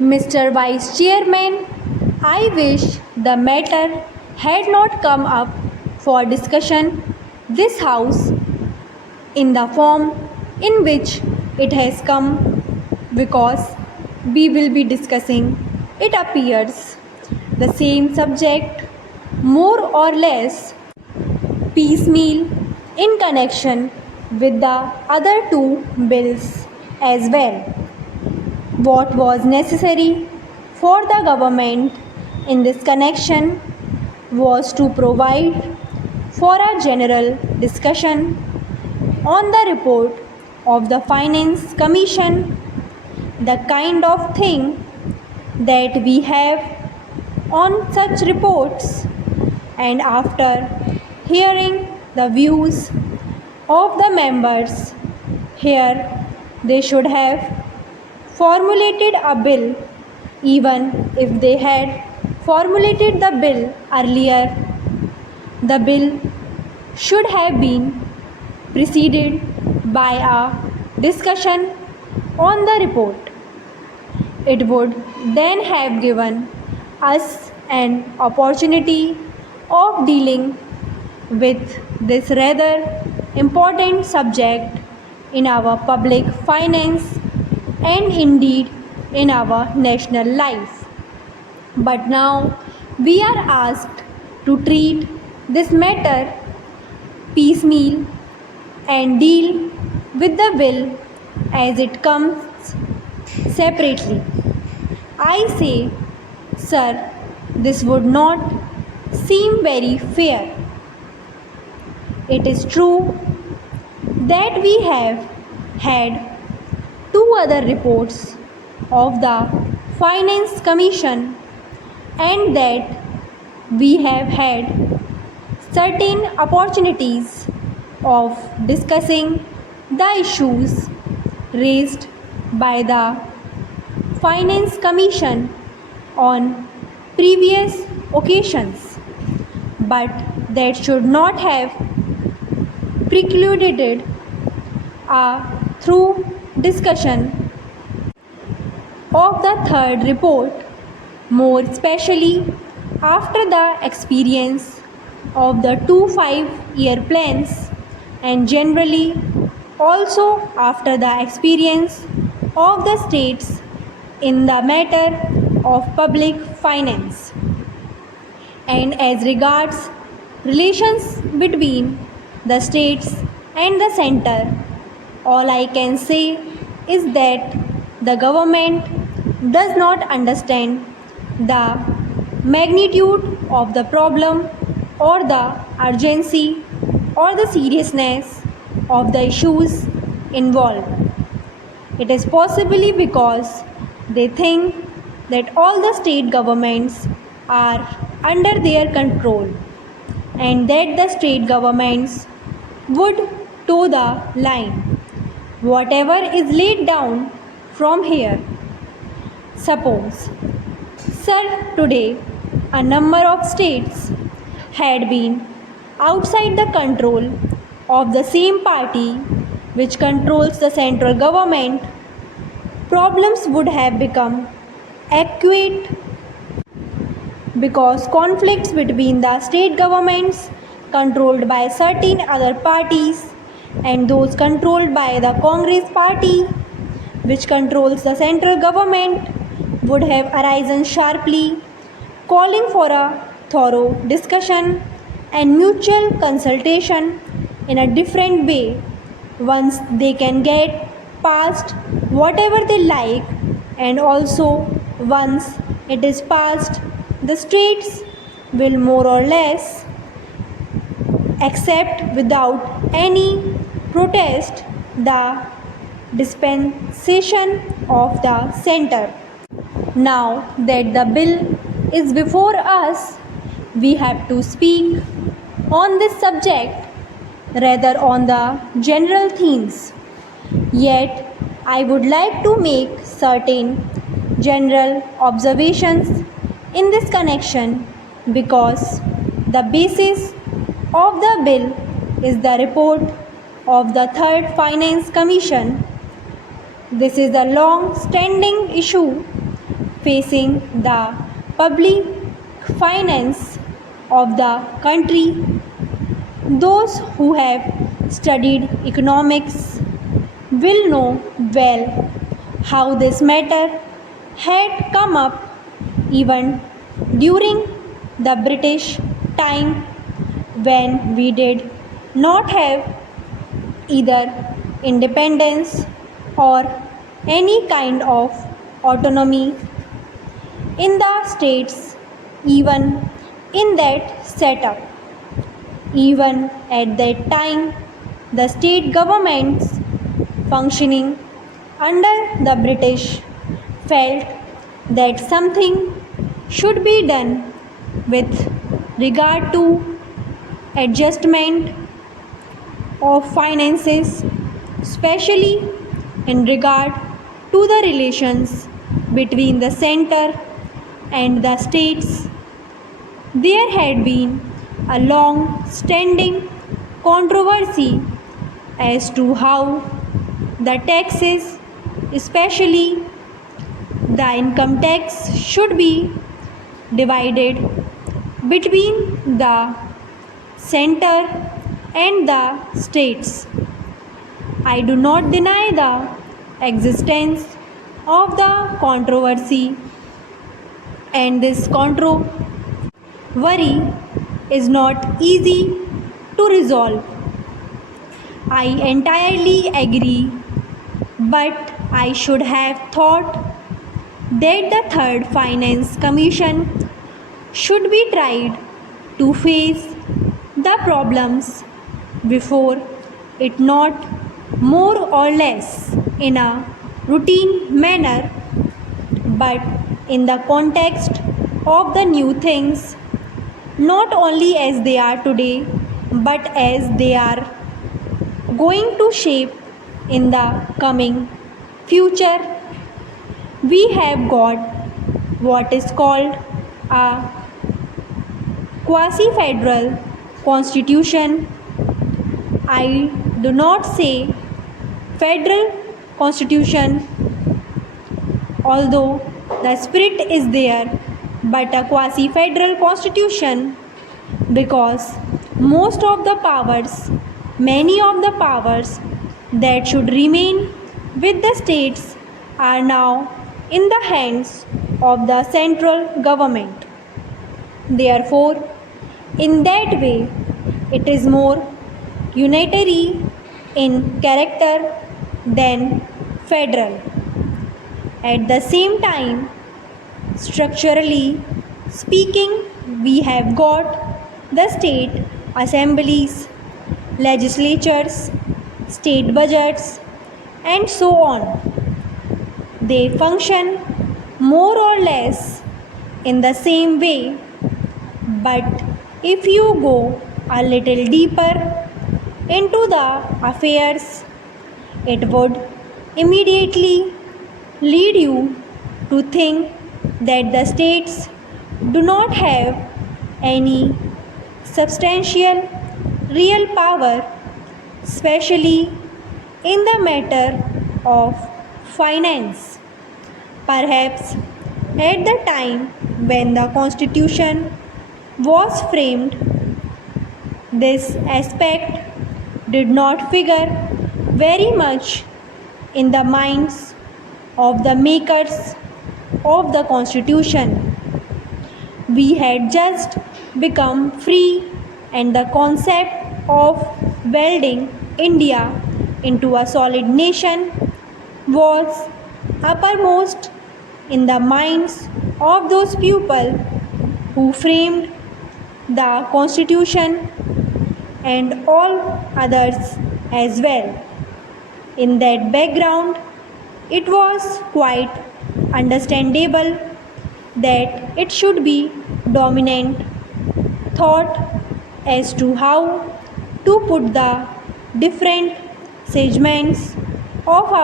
Mr. Vice Chairman, I wish the matter had not come up for discussion this House in the form in which it has come, because we will be discussing, it appears, the same subject more or less piecemeal in connection with the other two bills as well. What was necessary for the government in this connection was to provide for a general discussion on the report of the Finance Commission, the kind of thing that we have on such reports, and after hearing the views of the members here, they should have formulated a bill. Even if they had formulated the bill earlier, the bill should have been preceded by a discussion on the report. It would then have given us an opportunity of dealing with this rather important subject in our public finance and indeed in our national life. But now we are asked to treat this matter piecemeal and deal with the bill as it comes separately. I say, sir, this would not seem very fair. It is true that we have had two other reports of the Finance Commission and that we have had certain opportunities of discussing the issues raised by the Finance Commission on previous occasions, but that should not have precluded a through discussion of the third report, more especially after the experience of the two 5-year plans and generally also after the experience of the states in the matter of public finance. And as regards relations between the states and the center, all I can say is that the government does not understand the magnitude of the problem or the urgency or the seriousness of the issues involved. It is possibly because they think that all the state governments are under their control and that the state governments would toe the line. Whatever is laid down from here. Suppose, sir, today a number of states had been outside the control of the same party which controls the central government, problems would have become acute because conflicts between the state governments controlled by certain other parties and those controlled by the Congress party, which controls the central government, would have arisen sharply, calling for a thorough discussion and mutual consultation in a different way. Once they can get past whatever they like, and also once it is passed, the states will more or less accept without any protest the dispensation of the center. Now that the bill is before us, we have to speak on this subject rather on the general themes. Yet, I would like to make certain general observations in this connection because the basis of the bill is the report of the Third Finance Commission. This is a long-standing issue facing the public finance of the country. Those who have studied economics will know well how this matter had come up even during the British time when we did not have either independence or any kind of autonomy in the states, even in that setup. Even at that time, the state governments functioning under the British felt that something should be done with regard to adjustment of finances, especially in regard to the relations between the center and the states. There had been a long standing controversy as to how the taxes, especially the income tax, should be divided between the center and the states. I do not deny the existence of the controversy, and this controversy is not easy to resolve. I entirely agree, but I should have thought that the Third Finance Commission should be tried to face the problems before it, not more or less in a routine manner, but in the context of the new things, not only as they are today, but as they are going to shape in the coming future. We have got what is called a quasi-federal constitution. I do not say federal constitution, although the spirit is there, but a quasi-federal constitution, because many of the powers that should remain with the states are now in the hands of the central government. Therefore, in that way, it is more unitary in character than federal. At the same time, structurally speaking, we have got the state assemblies, legislatures, state budgets, and so on. They function more or less in the same way, but if you go a little deeper into the affairs, it would immediately lead you to think that the states do not have any substantial real power, especially in the matter of finance. Perhaps at the time when the Constitution was framed, this aspect did not figure very much in the minds of the makers of the Constitution. We had just become free, and the concept of welding India into a solid nation was uppermost in the minds of those people who framed the Constitution and all others as well. In that background, it was quite understandable that it should be dominant thought as to how to put the different segments of our